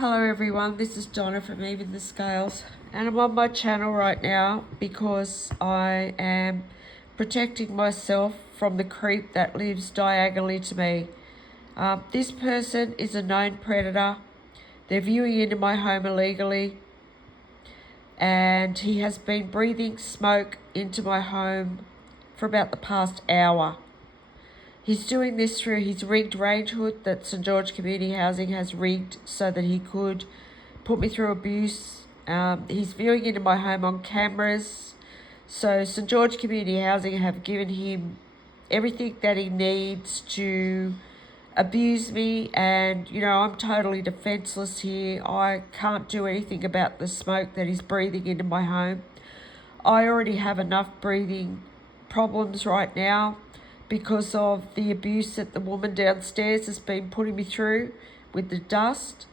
Hello everyone, this is Donna from Even the Scales, and I'm on my channel right now because I am protecting myself from the creep that lives diagonally to me. This person is a known predator. They're viewing into my home illegally, and he has been breathing smoke into my home for about the past hour. He's doing this through his rigged range hood that St George Community Housing has rigged so that he could put me through abuse. He's viewing into my home on cameras. So St George Community Housing have given him everything that he needs to abuse me, and I'm totally defenseless here. I can't do anything about the smoke that he's breathing into my home. I already have enough breathing problems right now because of the abuse that the woman downstairs has been putting me through with the dust.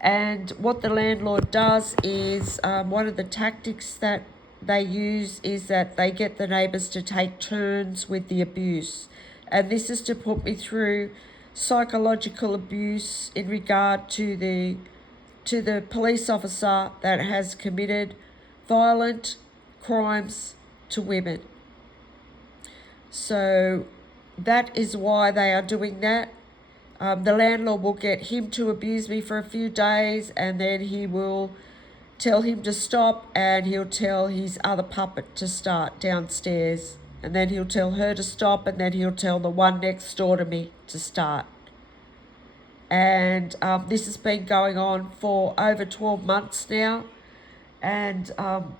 And what the landlord does is, one of the tactics that they use is that they get the neighbours to take turns with the abuse. And this is to put me through psychological abuse in regard to the police officer that has committed violent crimes to women. So that is why they are doing that. The landlord will get him to abuse me for a few days, and then he will tell him to stop, and he'll tell his other puppet to start downstairs, and then he'll tell her to stop, and then he'll tell the one next door to me to start. And this has been going on for over 12 months now, and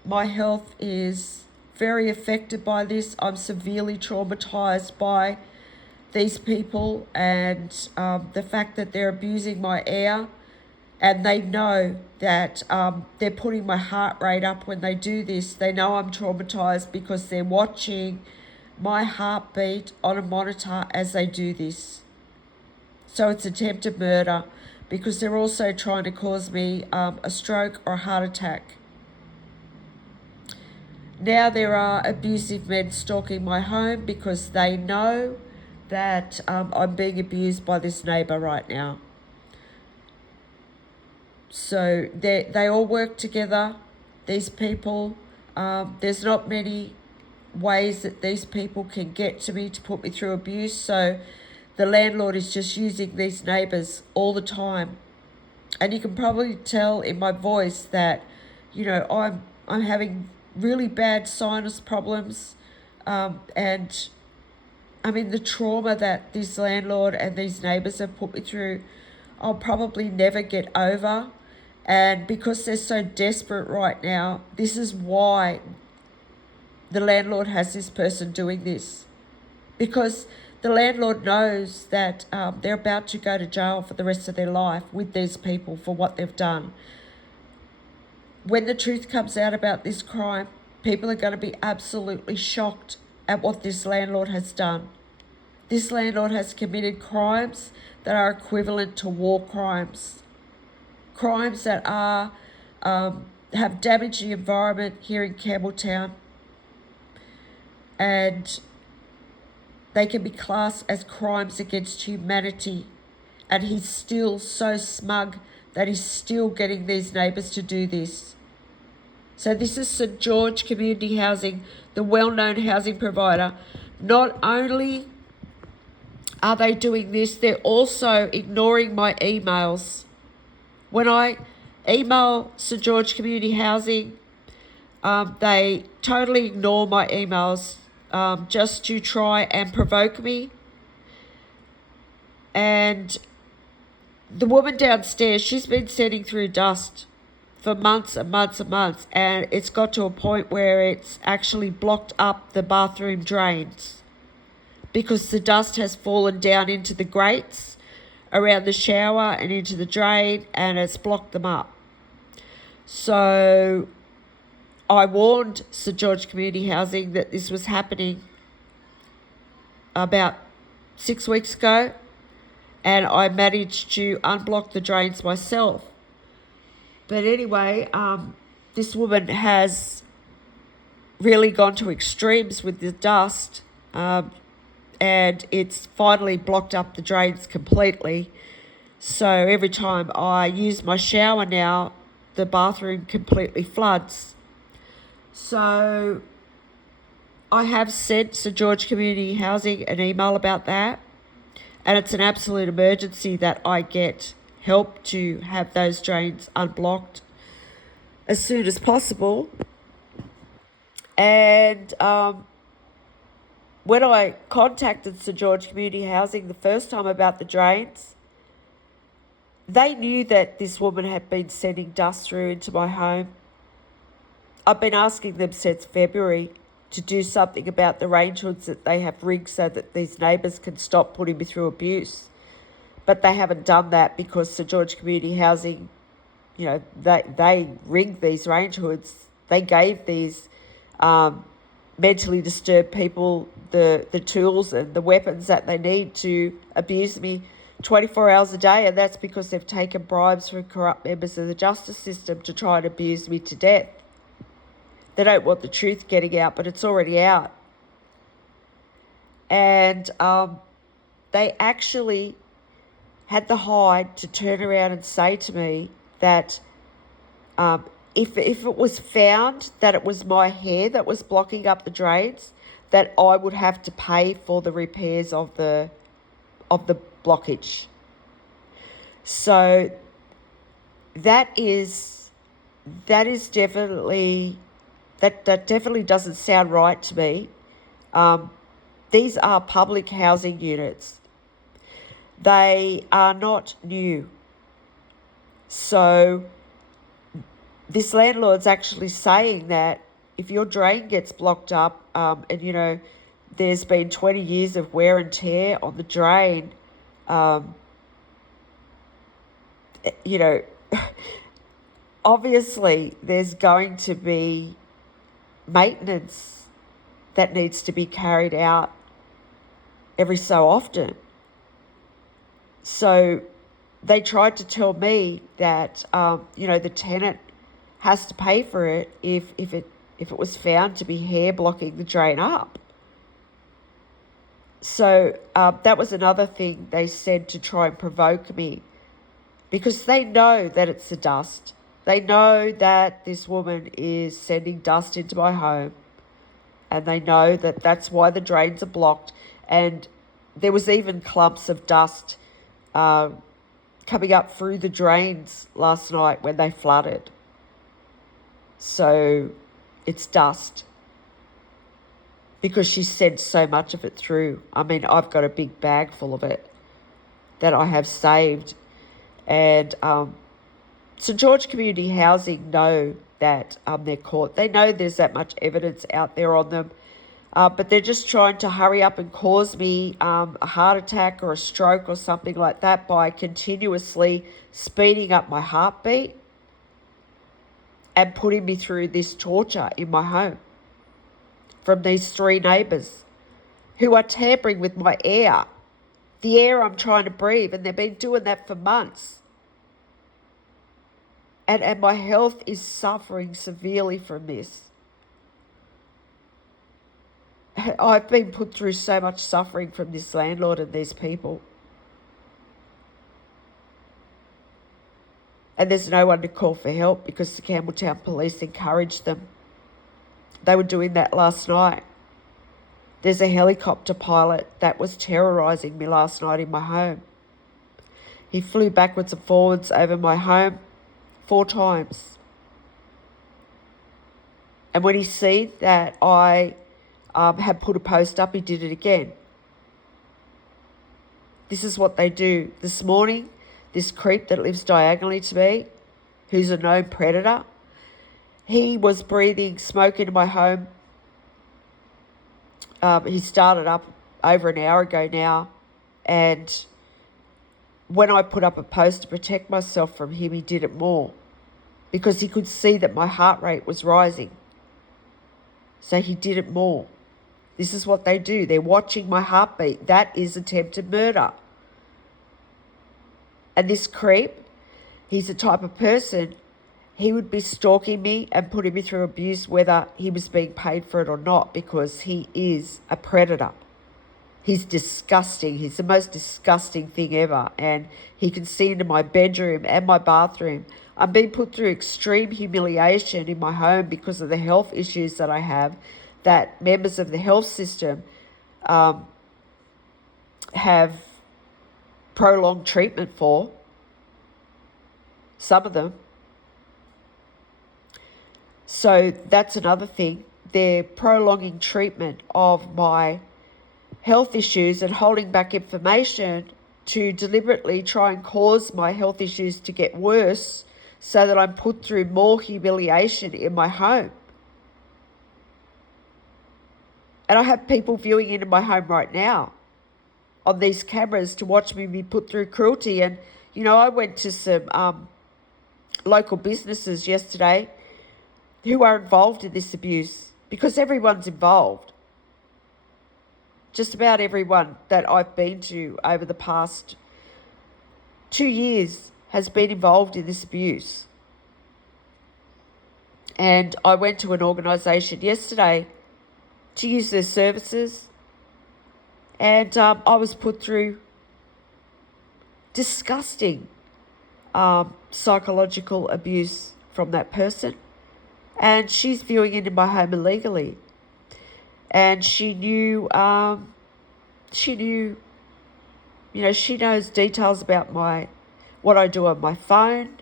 my health is very affected by this. I'm severely traumatized by these people, and the fact that they're abusing my air, and they know that they're putting my heart rate up when they do this. They know I'm traumatized because they're watching my heartbeat on a monitor as they do this. So it's attempted murder, because they're also trying to cause me a stroke or a heart attack. Now there are abusive men stalking my home because they know that I'm being abused by this neighbour right now. So they all work together, these people. There's not many ways that these people can get to me to put me through abuse. So the landlord is just using these neighbours all the time. And you can probably tell in my voice that, I'm having really bad sinus problems, and the trauma that this landlord and these neighbours have put me through, I'll probably never get over. And because they're so desperate right now, this is why the landlord has this person doing this. Because the landlord knows that they're about to go to jail for the rest of their life with these people for what they've done. When the truth comes out about this crime, people are going to be absolutely shocked at what this landlord has done. This landlord has committed crimes that are equivalent to war crimes. Crimes that are have damaged the environment here in Campbelltown, and they can be classed as crimes against humanity. And he's still so smug that he's still getting these neighbours to do this. So this is St George Community Housing, the well-known housing provider. Not only are they doing this, they're also ignoring my emails. When I email St George Community Housing, they totally ignore my emails, just to try and provoke me. And the woman downstairs, she's been sitting through dust for months and months and months, and it's got to a point where it's actually blocked up the bathroom drains because the dust has fallen down into the grates around the shower and into the drain, and it's blocked them up. So I warned St George Community Housing that this was happening about 6 weeks ago, and I managed to unblock the drains myself. But anyway, this woman has really gone to extremes with the dust, and it's finally blocked up the drains completely. So every time I use my shower now, the bathroom completely floods. So I have sent St George Community Housing an email about that, and it's an absolute emergency that I get help to have those drains unblocked as soon as possible. And when I contacted St George Community Housing the first time about the drains, they knew that this woman had been sending dust through into my home. I've been asking them since February to do something about the range hoods that they have rigged so that these neighbours can stop putting me through abuse. But they haven't done that because St George Community Housing, you know, they rigged these range hoods. They gave these mentally disturbed people the tools and the weapons that they need to abuse me 24 hours a day, and that's because they've taken bribes from corrupt members of the justice system to try and abuse me to death. They don't want the truth getting out, but it's already out. And they actually had the hide to turn around and say to me that if it was found that it was my hair that was blocking up the drains, that I would have to pay for the repairs of the blockage. So that definitely doesn't sound right to me. These are public housing units. They are not new. So this landlord's actually saying that if your drain gets blocked up, and you know, there's been 20 years of wear and tear on the drain, you know, obviously there's going to be maintenance that needs to be carried out every so often. So they tried to tell me that, you know, the tenant has to pay for it if it was found to be hair blocking the drain up. So that was another thing they said to try and provoke me, because they know that it's the dust. They know that this woman is sending dust into my home, and they know that that's why the drains are blocked. And there was even clumps of dust coming up through the drains last night when they flooded. So it's dust because she sent so much of it through. I mean, I've got a big bag full of it that I have saved. And St George Community Housing know that they're caught. They know there's that much evidence out there on them, but they're just trying to hurry up and cause me a heart attack or a stroke or something like that by continuously speeding up my heartbeat and putting me through this torture in my home from these three neighbours who are tampering with my air, the air I'm trying to breathe, and they've been doing that for months. And my health is suffering severely from this. I've been put through so much suffering from this landlord and these people. And there's no one to call for help because the Campbelltown police encouraged them. They were doing that last night. There's a helicopter pilot that was terrorising me last night in my home. He flew backwards and forwards over my home 4 times. And when he seen that I had put a post up, he did it again. This is what they do. This morning, this creep that lives diagonally to me, who's a known predator, he was breathing smoke into my home. He started up over an hour ago now, and when I put up a post to protect myself from him, he did it more because he could see that my heart rate was rising. So he did it more. This is what they do. They're watching my heartbeat. That is attempted murder. And this creep, he's the type of person, he would be stalking me and putting me through abuse whether he was being paid for it or not, because he is a predator. He's disgusting. He's the most disgusting thing ever. And he can see into my bedroom and my bathroom. I'm being put through extreme humiliation in my home because of the health issues that I have, that members of the health system have prolonged treatment for. Some of them. So that's another thing. They're prolonging treatment of my health issues and holding back information to deliberately try and cause my health issues to get worse so that I'm put through more humiliation in my home. And I have people viewing into my home right now on these cameras to watch me be put through cruelty. And, you know, I went to some local businesses yesterday who are involved in this abuse, because everyone's involved. Just about everyone that I've been to over the past 2 years has been involved in this abuse. And I went to an organisation yesterday to use their services, and I was put through disgusting psychological abuse from that person. And she's viewing into my home illegally. And she knew, you know, she knows details about what I do on my phone,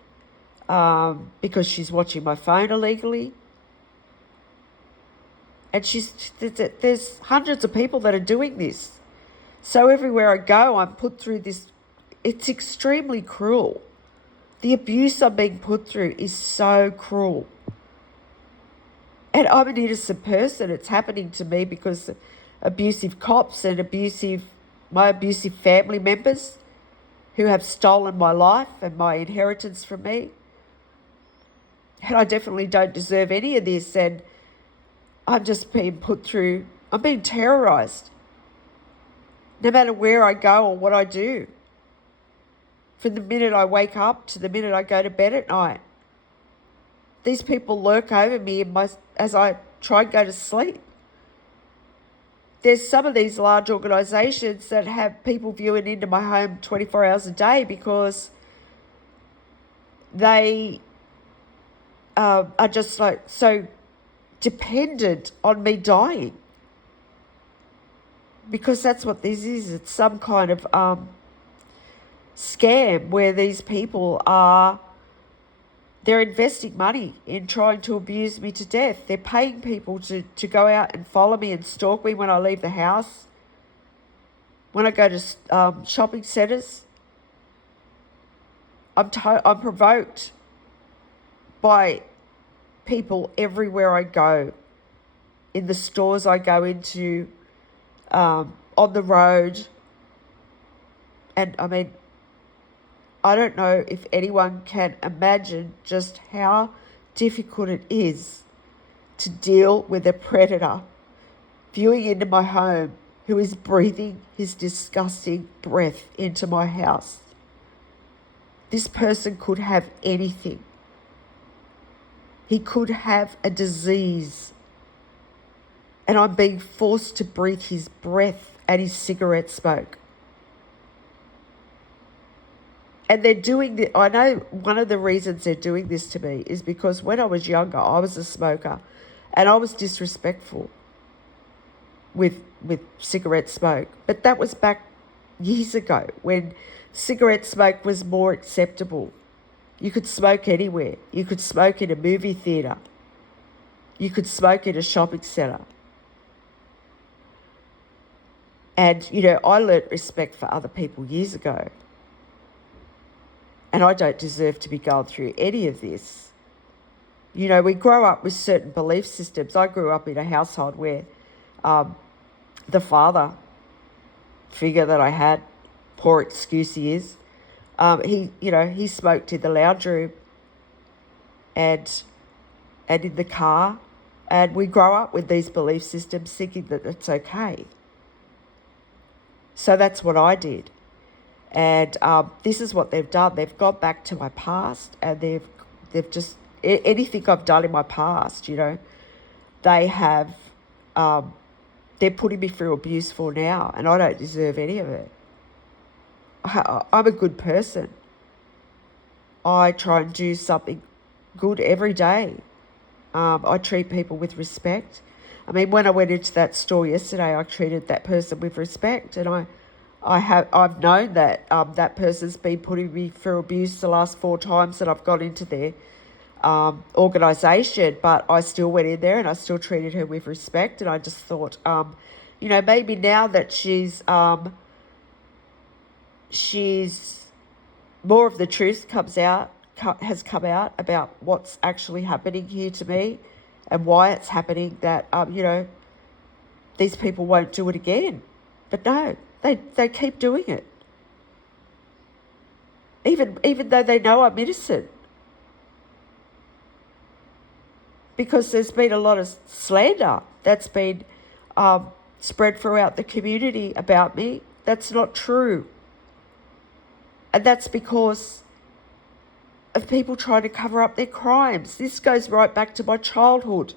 because she's watching my phone illegally. And there's hundreds of people that are doing this. So everywhere I go, I'm put through this. It's extremely cruel. The abuse I'm being put through is so cruel. And I'm an innocent person. It's happening to me because abusive cops and my abusive family members who have stolen my life and my inheritance from me. And I definitely don't deserve any of this. And I'm just being put through, I'm being terrorised. No matter where I go or what I do. From the minute I wake up to the minute I go to bed at night. These people lurk over me as I try and go to sleep. There's some of these large organisations that have people viewing into my home 24 hours a day because they are just like so dependent on me dying. Because that's what this is. It's some kind of scam where these people they're investing money in trying to abuse me to death. They're paying people to go out and follow me and stalk me when I leave the house, when I go to shopping centres. I'm provoked by people everywhere I go, in the stores I go into, on the road. And I mean, I don't know if anyone can imagine just how difficult it is to deal with a predator viewing into my home who is breathing his disgusting breath into my house. This person could have anything. He could have a disease. And I'm being forced to breathe his breath and his cigarette smoke. And they're doing this. I know one of the reasons they're doing this to me is because when I was younger, I was a smoker and I was disrespectful with cigarette smoke. But that was back years ago when cigarette smoke was more acceptable. You could smoke anywhere. You could smoke in a movie theatre. You could smoke in a shopping centre. And, you know, I learnt respect for other people years ago. And I don't deserve to be going through any of this. You know, we grow up with certain belief systems. I grew up in a household where the father figure that I had, poor excuse he is, he smoked in the lounge room and in the car. And we grow up with these belief systems thinking that it's okay. So that's what I did. And this is what they've done. They've gone back to my past, and they've just anything I've done in my past, you know, they have they're putting me through abuse for now, and I don't deserve any of it. I'm a good person. I try and do something good every day. I treat people with respect. I mean, when I went into that store yesterday, I treated that person with respect, and I've known that that person's been putting me through abuse the last 4 times that I've gone into their organisation, but I still went in there and I still treated her with respect. And I just thought, maybe now that she's more of the truth has come out about what's actually happening here to me and why it's happening, that these people won't do it again. But no, they keep doing it, even though they know I'm innocent, because there's been a lot of slander that's been spread throughout the community about me. That's not true. And that's because of people trying to cover up their crimes. This goes right back to my childhood.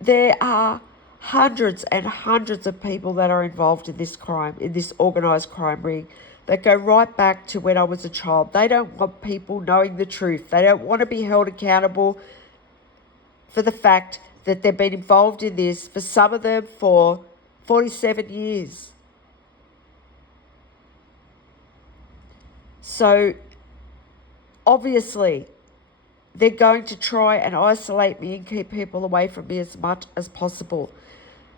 There are hundreds and hundreds of people that are involved in this crime, in this organised crime ring, that go right back to when I was a child. They don't want people knowing the truth. They don't want to be held accountable for the fact that they've been involved in this, for some of them, for 47 years. So, obviously, they're going to try and isolate me and keep people away from me as much as possible.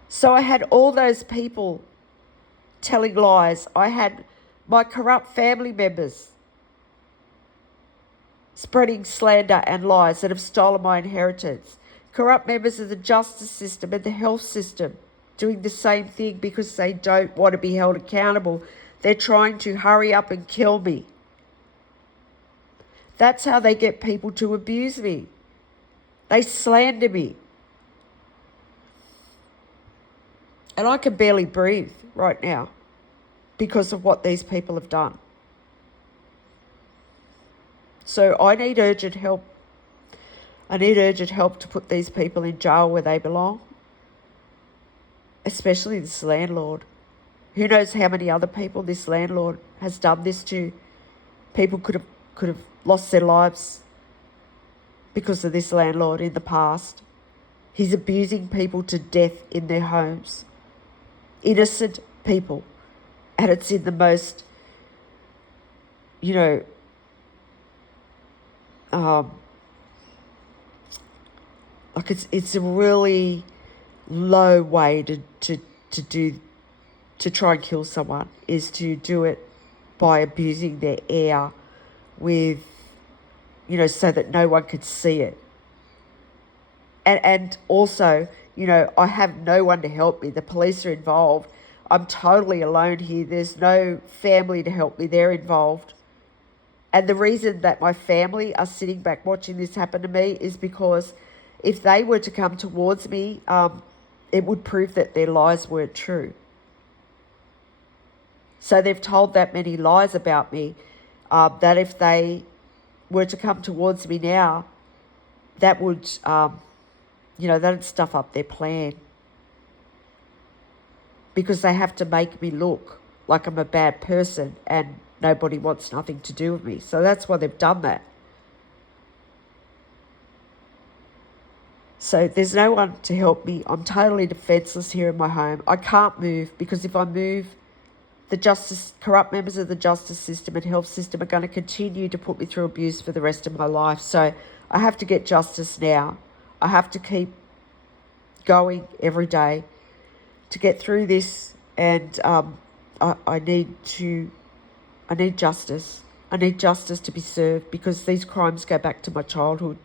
So I had all those people telling lies. I had my corrupt family members spreading slander and lies that have stolen my inheritance. Corrupt members of the justice system and the health system doing the same thing because they don't want to be held accountable. They're trying to hurry up and kill me. That's how they get people to abuse me. They slander me. And I can barely breathe right now because of what these people have done. So I need urgent help. I need urgent help to put these people in jail where they belong, especially this landlord. Who knows how many other people this landlord has done this to? People could have lost their lives because of this landlord in the past. He's abusing people to death in their homes. Innocent people. And it's in the most, it's a really low way to try and kill someone, is to do it by abusing their air with, so that no one could see it. And also, I have no one to help me. The police are involved. I'm totally alone here. There's no family to help me. They're involved. And the reason that my family are sitting back watching this happen to me is because if they were to come towards me, it would prove that their lies weren't true. So they've told that many lies about me, that if they were to come towards me now, that would, that'd stuff up their plan. Because they have to make me look like I'm a bad person and nobody wants nothing to do with me. So that's why they've done that. So there's no one to help me. I'm totally defenceless here in my home. I can't move because if I move, corrupt members of the justice system and health system are going to continue to put me through abuse for the rest of my life. So I have to get justice now. I have to keep going every day to get through this, and I need justice. I need justice to be served because these crimes go back to my childhood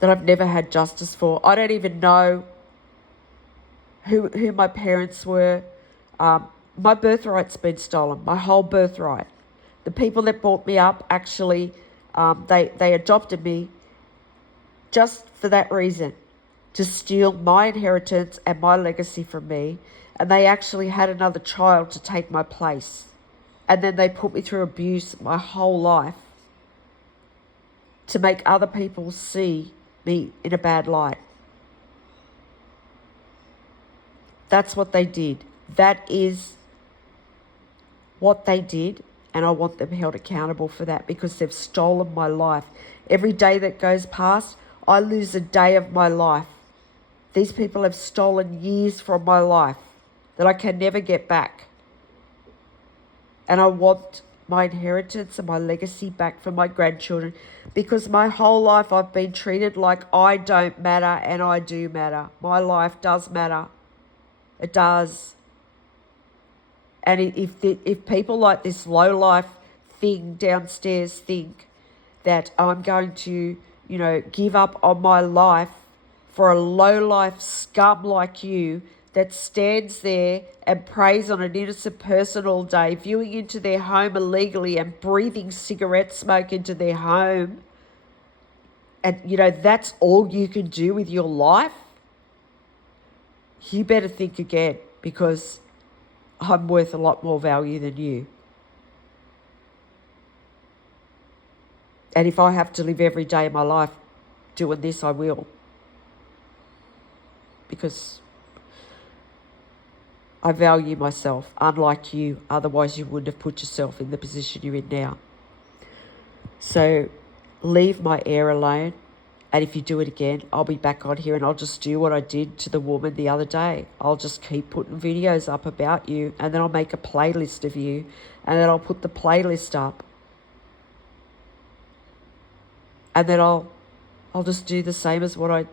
that I've never had justice for. I don't even know who my parents were. My birthright's been stolen, my whole birthright. The people that brought me up actually, they adopted me just for that reason, to steal my inheritance and my legacy from me. And they actually had another child to take my place. And then they put me through abuse my whole life to make other people see me in a bad light. That's what they did. That is what they did, and I want them held accountable for that because they've stolen my life. Every day that goes past, I lose a day of my life. These people have stolen years from my life that I can never get back. And I want my inheritance and my legacy back for my grandchildren because my whole life I've been treated like I don't matter, and I do matter. My life does matter. It does. And if people like this low-life thing downstairs think that I'm going to, give up on my life for a low-life scum like you that stands there and preys on an innocent person all day, viewing into their home illegally and breathing cigarette smoke into their home, and, that's all you can do with your life, you better think again, because I'm worth a lot more value than you. And if I have to live every day of my life doing this, I will. Because I value myself, unlike you. Otherwise, you wouldn't have put yourself in the position you're in now. So leave my heir alone. And if you do it again, I'll be back on here and I'll just do what I did to the woman the other day. I'll just keep putting videos up about you, and then I'll make a playlist of you, and then I'll put the playlist up. And then I'll just do the same as what I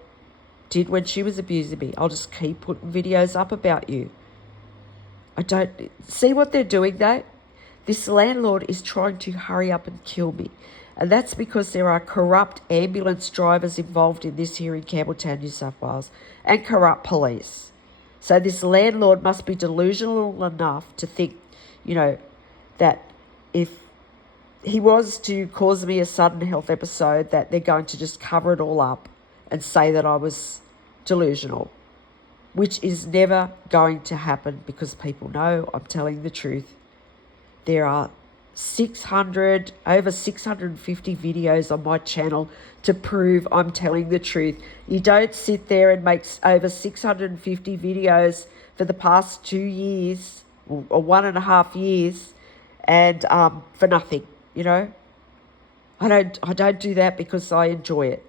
did when she was abusing me. I'll just keep putting videos up about you. I don't see what they're doing though. This landlord is trying to hurry up and kill me. And that's because there are corrupt ambulance drivers involved in this here in Campbelltown, New South Wales, and corrupt police. So this landlord must be delusional enough to think, that if he was to cause me a sudden health episode, that they're going to just cover it all up and say that I was delusional, which is never going to happen because people know I'm telling the truth. There are over 650 videos on my channel to prove I'm telling the truth. You don't sit there and make over 650 videos for the past 2 years or 1.5 years and for nothing, I don't do that because I enjoy it.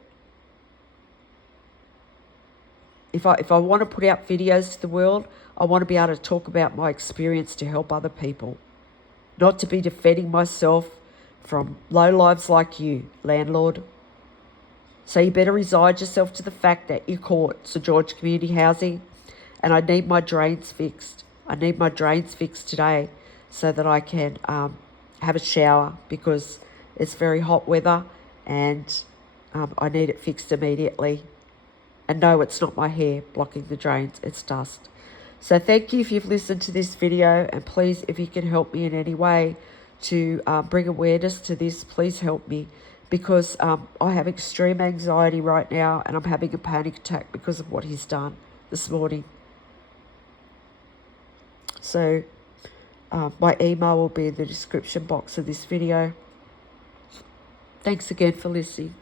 If I want to put out videos to the world, I want to be able to talk about my experience to help other people, not to be defending myself from low lives like you, landlord. So you better resign yourself to the fact that you're caught, St George Community Housing, and I need my drains fixed. I need my drains fixed today so that I can have a shower because it's very hot weather and I need it fixed immediately. And no, it's not my hair blocking the drains, it's dust. So thank you if you've listened to this video, and please, if you can help me in any way to bring awareness to this, please help me, because I have extreme anxiety right now and I'm having a panic attack because of what he's done this morning. So my email will be in the description box of this video. Thanks again for listening.